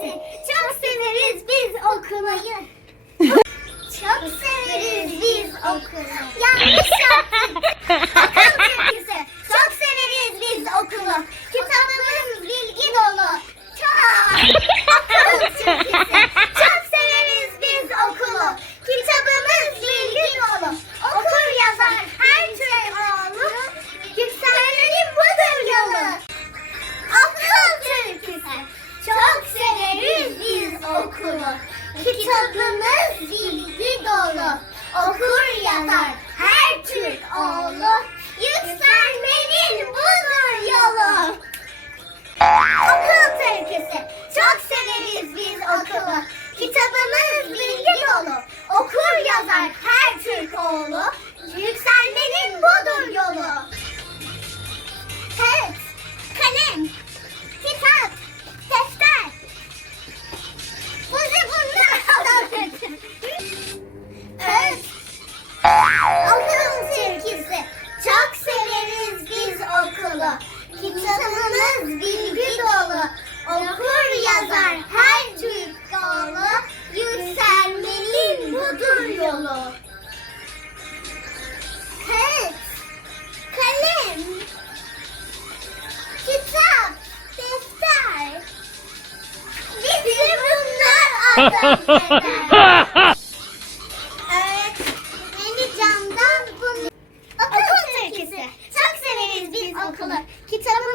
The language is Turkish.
Çok severiz biz okumayı. Çok severiz biz okumayı. Yanlış yaptık. okurum. Kitabımı yolu. Kağıt, kalem, kitap, defter. Bizi bunlar adam ee, Öğretmeni camdan bunu... Okul, okul türküsü. Biz okulu. Kitabı